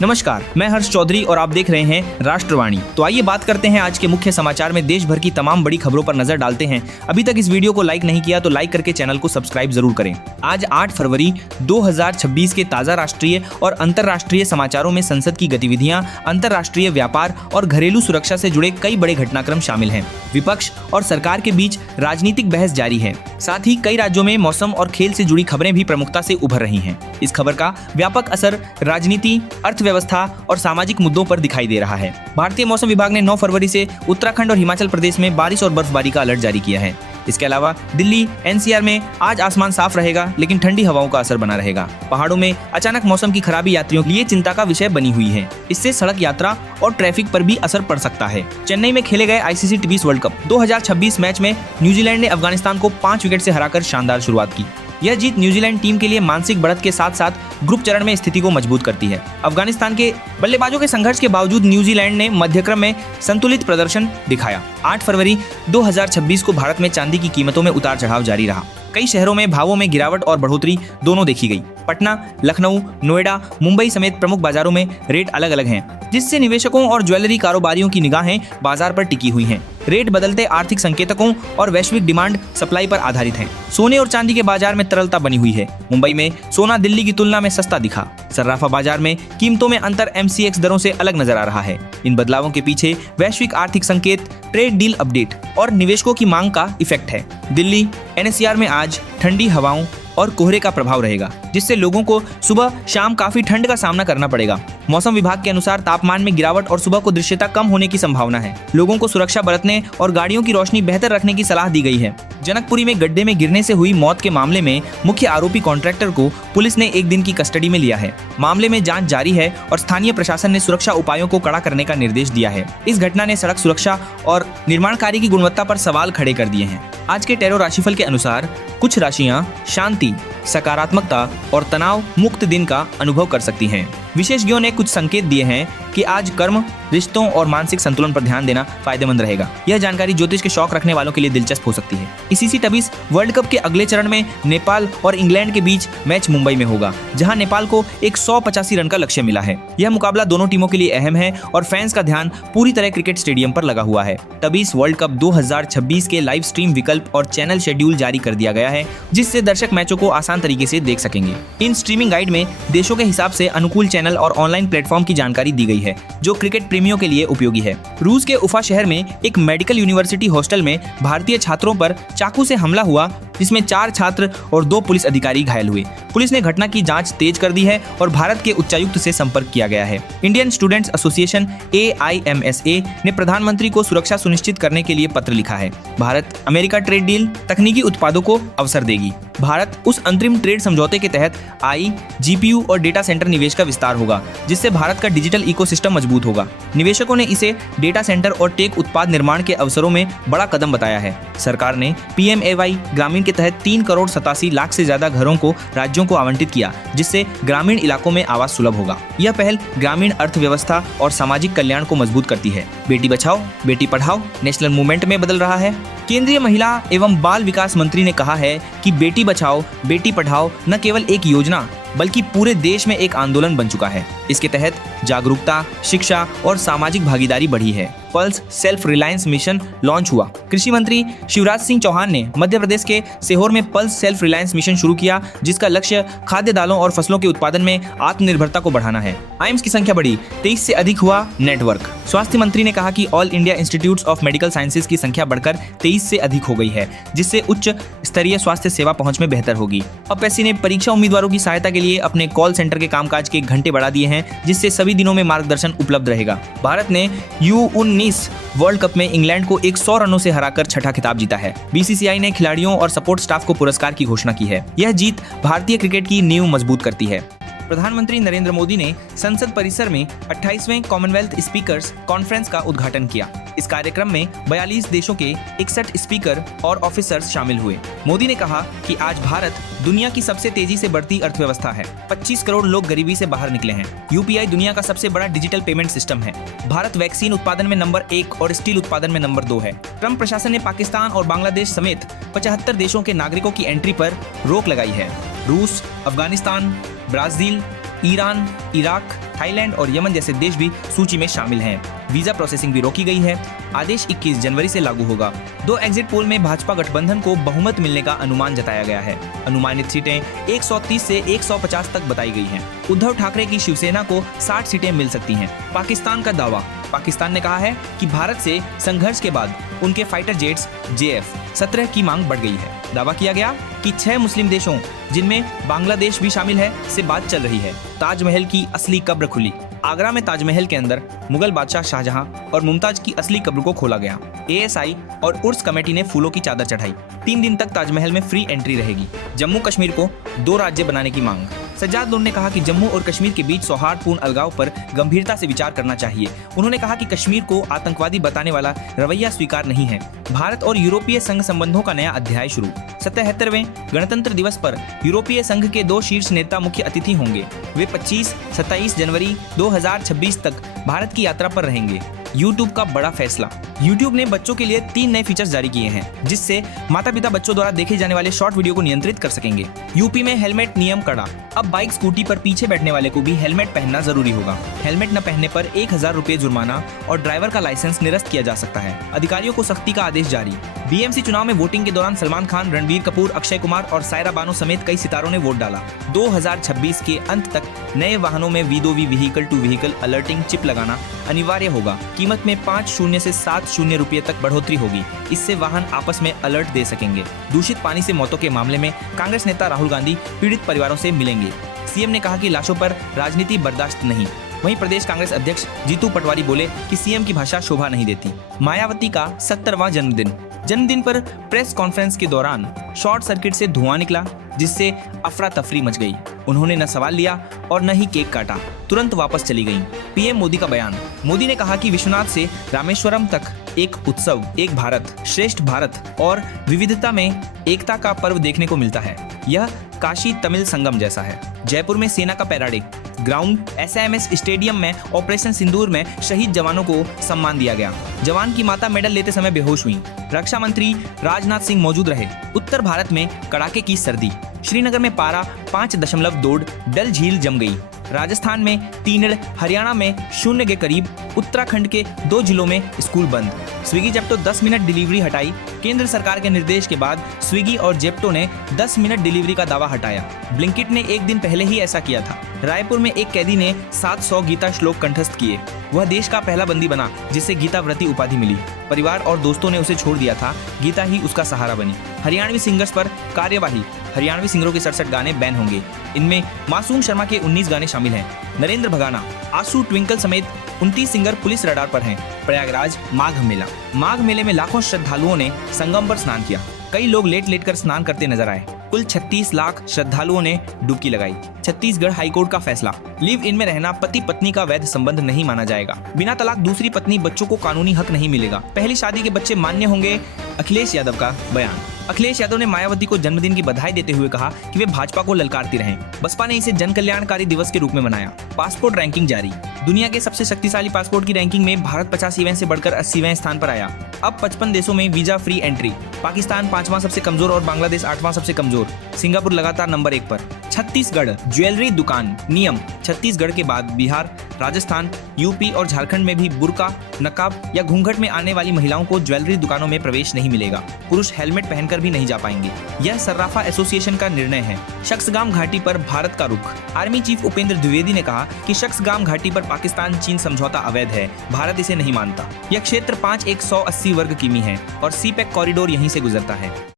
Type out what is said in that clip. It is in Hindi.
नमस्कार, मैं हर्ष चौधरी और आप देख रहे हैं राष्ट्रवाणी। तो आइए बात करते हैं आज के मुख्य समाचार में देश भर की तमाम बड़ी खबरों पर नजर डालते हैं। अभी तक इस वीडियो को लाइक नहीं किया तो लाइक करके चैनल को सब्सक्राइब जरूर करें। आज 8 फरवरी 2026 के ताजा राष्ट्रीय और अंतर्राष्ट्रीय समाचारों में संसद की गतिविधियां, अंतर्राष्ट्रीय व्यापार और घरेलू सुरक्षा से जुड़े कई बड़े घटनाक्रम शामिल हैं। विपक्ष और सरकार के बीच राजनीतिक बहस जारी है। साथ ही कई राज्यों में मौसम और खेल से जुड़ी खबरें भी प्रमुखता से उभर रही हैं। इस खबर का व्यापक असर राजनीति, अर्थव्यवस्था और सामाजिक मुद्दों पर दिखाई दे रहा है। भारतीय मौसम विभाग ने 9 फरवरी से उत्तराखंड और हिमाचल प्रदेश में बारिश और बर्फबारी का अलर्ट जारी किया है। इसके अलावा दिल्ली, एनसीआर में आज आसमान साफ रहेगा, लेकिन ठंडी हवाओं का असर बना रहेगा। पहाड़ों में अचानक मौसम की खराबी यात्रियों के लिए चिंता का विषय बनी हुई है। इससे सड़क यात्रा और ट्रैफिक पर भी असर पड़ सकता है। चेन्नई में खेले गए आईसीसी टी20 वर्ल्ड कप 2026 मैच में न्यूजीलैंड ने अफगानिस्तान को 5 विकेट से हराकर शानदार शुरुआत की। यह जीत न्यूजीलैंड टीम के लिए मानसिक बढ़त के साथ साथ ग्रुप चरण में स्थिति को मजबूत करती है। अफगानिस्तान के बल्लेबाजों के संघर्ष के बावजूद न्यूजीलैंड ने मध्यक्रम में संतुलित प्रदर्शन दिखाया। 8 फरवरी 2026 को भारत में चांदी की कीमतों में उतार चढ़ाव जारी रहा। कई शहरों में भावों में गिरावट और बढ़ोतरी दोनों देखी गई। पटना, लखनऊ, नोएडा, मुंबई समेत प्रमुख बाजारों में रेट अलग अलग हैं, जिससे निवेशकों और ज्वेलरी कारोबारियों की निगाहें बाजार पर टिकी हुई हैं। रेट बदलते आर्थिक संकेतकों और वैश्विक डिमांड सप्लाई पर आधारित हैं। सोने और चांदी के बाजार में तरलता बनी हुई है। मुंबई में सोना दिल्ली की तुलना में सस्ता दिखा। सर्राफा बाजार में कीमतों में अंतर MCX दरों से अलग नजर आ रहा है। इन बदलावों के पीछे वैश्विक आर्थिक संकेत, ट्रेड डील अपडेट और निवेशकों की मांग का इफेक्ट है। दिल्ली NCR में आज ठंडी हवाओं और कोहरे का प्रभाव रहेगा, जिससे लोगों को सुबह शाम काफी ठंड का सामना करना पड़ेगा। मौसम विभाग के अनुसार तापमान में गिरावट और सुबह को दृश्यता कम होने की संभावना है। लोगों को सुरक्षा बरतने और गाड़ियों की रोशनी बेहतर रखने की सलाह दी गई है। जनकपुरी में गड्ढे में गिरने से हुई मौत के मामले में मुख्य आरोपी कॉन्ट्रैक्टर को पुलिस ने 1 दिन की कस्टडी में लिया है। मामले में जांच जारी है और स्थानीय प्रशासन ने सुरक्षा उपायों को कड़ा करने का निर्देश दिया है। इस घटना ने सड़क सुरक्षा और निर्माण कार्य की गुणवत्ता पर सवाल खड़े कर दिए हैं। आज के टैरो राशिफल के अनुसार कुछ राशियां शांति, सकारात्मकता और तनाव मुक्त दिन का अनुभव कर सकती हैं। विशेषज्ञों ने कुछ संकेत दिए हैं कि आज कर्म, रिश्तों और मानसिक संतुलन पर ध्यान देना फायदेमंद रहेगा। यह जानकारी ज्योतिष के शौक रखने वालों के लिए दिलचस्प हो सकती है। ICC टी20 वर्ल्ड कप के अगले चरण में नेपाल और इंग्लैंड के बीच मैच मुंबई में होगा, जहां नेपाल को 185 रन का लक्ष्य मिला है। यह मुकाबला दोनों टीमों के लिए अहम है और फैंस का ध्यान पूरी तरह क्रिकेट स्टेडियम पर लगा हुआ है। टी20 वर्ल्ड कप 2026 के लाइव स्ट्रीम विकल्प और चैनल शेड्यूल जारी कर दिया गया है, जिससे दर्शक मैचों को आसान तरीके से देख सकेंगे। इन स्ट्रीमिंग गाइड में देशों के हिसाब से अनुकूल चैनल और ऑनलाइन प्लेटफॉर्म की जानकारी दी गई है, जो क्रिकेट प्रेमियों के लिए उपयोगी है। रूस के उफा शहर में एक मेडिकल यूनिवर्सिटी हॉस्टल में भारतीय छात्रों पर चाकू से हमला हुआ, जिसमें 4 छात्र और 2 पुलिस अधिकारी घायल हुए। पुलिस ने घटना की जांच तेज कर दी है और भारत के उच्चायुक्त से संपर्क किया गया है। इंडियन स्टूडेंट्स एसोसिएशन AIMSA ने प्रधानमंत्री को सुरक्षा सुनिश्चित करने के लिए पत्र लिखा है। भारत अमेरिका ट्रेड डील तकनीकी उत्पादों को अवसर देगी। भारत उस अंतरिम ट्रेड समझौते के तहत AI, GPU और डेटा सेंटर निवेश का विस्तार होगा, जिससे भारत का डिजिटल इकोसिस्टम मजबूत होगा। निवेशकों ने इसे डेटा सेंटर और टेक उत्पाद निर्माण के अवसरों में बड़ा कदम बताया है। सरकार ने PMAY ग्रामीण के तहत 3 करोड़ 87 लाख से ज्यादा घरों को राज्यों को आवंटित किया, जिससे ग्रामीण इलाकों में आवास सुलभ होगा। यह पहल ग्रामीण अर्थव्यवस्था और सामाजिक कल्याण को मजबूत करती है। बेटी बचाओ बेटी पढ़ाओ नेशनल मूवमेंट में बदल रहा है। केंद्रीय महिला एवं बाल विकास मंत्री ने कहा है कि बेटी बचाओ बेटी पढ़ाओ न केवल एक योजना बल्कि पूरे देश में एक आंदोलन बन चुका है। इसके तहत जागरूकता, शिक्षा और सामाजिक भागीदारी बढ़ी है। Pulse self reliance mission launch हुआ। कृषि मंत्री शिवराज सिंह चौहान ने मध्य प्रदेश के सीहोर में पल्स सेल्फ रिलायंस मिशन शुरू किया, जिसका लक्ष्य खाद्य दालों और फसलों के उत्पादन में आत्मनिर्भरता को बढ़ाना है। AIIMS की संख्या बढ़ी, 23 से अधिक हुआ नेटवर्क। स्वास्थ्य मंत्री ने कहा कि all India institutes of medical sciences की संख्या बढ़कर 23 से अधिक हो गई है, जिससे उच्च स्तरीय स्वास्थ्य सेवा पहुंच में बेहतर होगी। UPSC ने परीक्षा उम्मीदवारों की सहायता के लिए अपने कॉल सेंटर के कामकाज के घंटे बढ़ा दिए हैं, जिससे सभी दिनों में मार्गदर्शन उपलब्ध रहेगा। भारत ने U19 वर्ल्ड कप में इंग्लैंड को 100 रनों से हराकर छठा खिताब जीता है। BCCI ने खिलाड़ियों और सपोर्ट स्टाफ को पुरस्कार की घोषणा की है। यह जीत भारतीय क्रिकेट की नींव मजबूत करती है। प्रधानमंत्री नरेंद्र मोदी ने संसद परिसर में 28वें कॉमनवेल्थ स्पीकर्स कॉन्फ्रेंस का उद्घाटन किया। इस कार्यक्रम में 42 देशों के 61 स्पीकर और ऑफिसर्स शामिल हुए। मोदी ने कहा कि आज भारत दुनिया की सबसे तेजी से बढ़ती अर्थव्यवस्था है। 25 करोड़ लोग गरीबी से बाहर निकले हैं। UPI दुनिया का सबसे बड़ा डिजिटल पेमेंट सिस्टम है। भारत वैक्सीन उत्पादन में नंबर 1 और स्टील उत्पादन में नंबर 2 है। ट्रंप प्रशासन ने पाकिस्तान और बांग्लादेश समेत 75 देशों के नागरिकों की एंट्री पर रोक लगाई है। रूस, Afghanistan, Brazil, Iran, Iraq, Thailand और यमन जैसे देश भी सूची में शामिल हैं। वीजा प्रोसेसिंग भी रोकी गई है। आदेश 21 जनवरी से लागू होगा। 2 एग्जिट पोल में भाजपा गठबंधन को बहुमत मिलने का अनुमान जताया गया है। अनुमानित सीटें 130 से 150 तक बताई गई हैं। उद्धव ठाकरे की शिवसेना को 60 सीटें मिल सकती हैं। पाकिस्तान का दावा। पाकिस्तान ने कहा है कि भारत से संघर्ष के बाद उनके फाइटर जेट्स JF-17 की मांग बढ़ गई है। दावा किया गया कि 6 मुस्लिम देशों, जिनमें बांग्लादेश भी शामिल है, से बात चल रही है। ताजमहल की असली कब्र खुली। आगरा में ताजमहल के अंदर मुगल बादशाह शाहजहां और मुमताज की असली कब्र को खोला गया। ASI और उर्स कमेटी ने फूलों की चादर चढ़ाई। 3 दिन तक ताजमहल में फ्री एंट्री रहेगी। जम्मू कश्मीर को 2 राज्य बनाने की मांग। सज्जाद लोन ने कहा कि जम्मू और कश्मीर के बीच सौहार्दपूर्ण अलगाव पर गंभीरता से विचार करना चाहिए। उन्होंने कहा कि कश्मीर को आतंकवादी बताने वाला रवैया स्वीकार नहीं है। भारत और यूरोपीय संघ संबंधों का नया अध्याय शुरू। 77वें गणतंत्र दिवस पर यूरोपीय संघ के 2 शीर्ष नेता मुख्य अतिथि होंगे। वे 25-27 जनवरी 2026 तक भारत की यात्रा पर रहेंगे। YouTube का बड़ा फैसला। YouTube ने बच्चों के लिए 3 नए फीचर्स जारी किए हैं, जिससे माता पिता बच्चों द्वारा देखे जाने वाले शॉर्ट वीडियो को नियंत्रित कर सकेंगे। यूपी में हेलमेट नियम कड़ा। अब बाइक स्कूटी पर पीछे बैठने वाले को भी हेलमेट पहनना जरूरी होगा। हेलमेट न पहनने पर 1000 रुपए जुर्माना और ड्राइवर का लाइसेंस निरस्त किया जा सकता है। अधिकारियों को सख्ती का आदेश जारी। BMC चुनाव में वोटिंग के दौरान सलमान खान, रणबीर कपूर, अक्षय कुमार और सायरा बानो समेत कई सितारों ने वोट डाला। 2026 के अंत तक नए वाहनों में V2V vehicle to vehicle alerting chip लगाना अनिवार्य होगा। कीमत में 50 से 70 रुपये तक बढ़ोतरी होगी। इससे वाहन आपस में अलर्ट दे सकेंगे। दूषित पानी से मौतों के मामले में कांग्रेस नेता राहुल गांधी पीड़ित परिवारों से मिलेंगे। CM ने कहा कि लाशों पर राजनीति बर्दाश्त नहीं। वहीं प्रदेश कांग्रेस अध्यक्ष जीतू पटवारी बोले कि CM की भाषा शोभा नहीं देती। मायावती का 70वां जन्मदिन पर प्रेस कॉन्फ्रेंस के दौरान शॉर्ट सर्किट से धुआं निकला, जिससे अफरा तफरी मच गई। उन्होंने न सवाल लिया और न ही केक काटा, तुरंत वापस चली गईं। PM मोदी का बयान। मोदी ने कहा कि विश्वनाथ से रामेश्वरम तक एक उत्सव, एक भारत, श्रेष्ठ भारत और विविधता में एकता का पर्व देखने को मिलता है। यह काशी तमिल संगम जैसा है। जयपुर में सेना का पैराडे ग्राउंड SMS स्टेडियम में ऑपरेशन सिंदूर में शहीद जवानों को सम्मान दिया गया। जवान की माता मेडल लेते समय बेहोश हुई। रक्षा मंत्री राजनाथ सिंह मौजूद रहे। उत्तर भारत में कड़ाके की सर्दी। श्रीनगर में पारा 5.2, डल झील जम गई। राजस्थान में 3, हरियाणा में 0 के करीब। उत्तराखंड के 2 जिलों में स्कूल बंद। स्विगी जेप्टो 10 मिनट डिलीवरी हटाई। केंद्र सरकार के निर्देश के बाद स्विगी और जेप्टो ने 10 मिनट डिलीवरी का दावा हटाया। ब्लिंकिट ने 1 दिन पहले ही ऐसा किया था। रायपुर में एक कैदी ने 700 गीता श्लोक कंठस्थ किए। वह देश का पहला बंदी बना जिसे गीता व्रती उपाधि मिली। परिवार और दोस्तों ने उसे छोड़ दिया था, गीता ही उसका सहारा बनी। हरियाणवी सिंगर्स पर कार्यवाही। हरियाणवी सिंगरों के 67 गाने बैन होंगे। इनमें मासूम शर्मा के 19 गाने शामिल हैं। नरेंद्र भगाना, आंसू ट्विंकल समेत 29 सिंगर पुलिस रडार पर हैं। प्रयागराज माघ मेला। माघ मेले में लाखों श्रद्धालुओं ने संगम पर स्नान किया। कई लोग लेट कर स्नान करते नजर आए। कुल 36 लाख श्रद्धालुओं ने डुबकी लगाई। छत्तीसगढ़ हाईकोर्ट का फैसला। लिव इन में रहना पति पत्नी का वैध संबंध नहीं माना जाएगा। बिना तलाक दूसरी पत्नी बच्चों को कानूनी हक नहीं मिलेगा। पहली शादी के बच्चे मान्य होंगे। अखिलेश यादव का बयान। अखिलेश यादव ने मायावती को जन्मदिन की बधाई देते हुए कहा कि वे भाजपा को ललकारती रहें। बसपा ने इसे जन कल्याणकारी दिवस के रूप में मनाया। पासपोर्ट रैंकिंग जारी। दुनिया के सबसे शक्तिशाली पासपोर्ट की रैंकिंग में भारत 85वें से बढ़कर 80वें स्थान पर आया। अब 55 देशों में वीजा फ्री एंट्री। पाकिस्तान 5वां सबसे कमजोर और बांग्लादेश 8वां सबसे कमजोर। सिंगापुर लगातार नंबर 1 पर। छत्तीसगढ़ ज्वेलरी दुकान नियम। छत्तीसगढ़ के बाद बिहार, राजस्थान, यूपी और झारखंड में भी बुर्का, नकाब या घूंघट में आने वाली महिलाओं को ज्वेलरी दुकानों में प्रवेश नहीं मिलेगा। पुरुष हेलमेट पहनकर भी नहीं जा पाएंगे। यह सर्राफा एसोसिएशन का निर्णय है। शख्सगाम घाटी पर भारत का रुख। आर्मी चीफ उपेंद्र द्विवेदी ने कहा कि शख्सगाम घाटी पर पाकिस्तान चीन समझौता अवैध है, भारत इसे नहीं मानता। यह क्षेत्र 5,180 वर्ग किमी है और CPEC कॉरिडोर यहीं से गुजरता है।